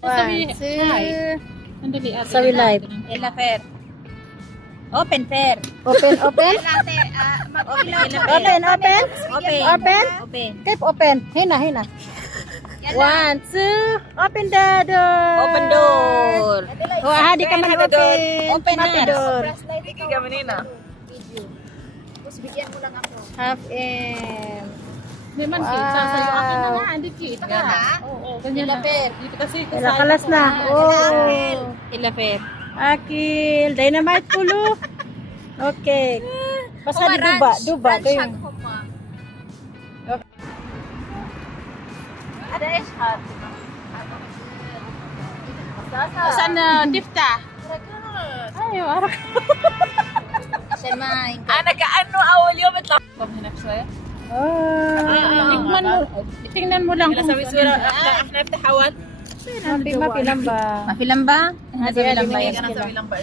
One, two. Sandali ate. Sawi live. Ella Fair. Open fair. Open, open. Open. Open, open. Open. Open. Open. Keep open. Hina, hina. One, two. Open the door. Open door. Oh, hadi ka man open. Open Mati na. door. Hindi ka manina. Half in. Hindi man, sasayo akin na nga. Hindi, kita ka. Oo, ganyan na. Dito kasi. Kalas na. Oh. Ella Fair. Akil. Dynamite pulo. Okay. Basta di duba. Duba. Ito yung. Ada es hot. Saan na, Tifta? Ay, arak. Semay. Nag-ano awal yung betla. Oh. Tikman mo. Tingnan mo lang. Ila sa wisura. Nafta hawat. Mapi, mapi lang ba? Mafilan ba? Hadi, hadi, Mafilan ba? may Yan ang skill. sabi lang ba?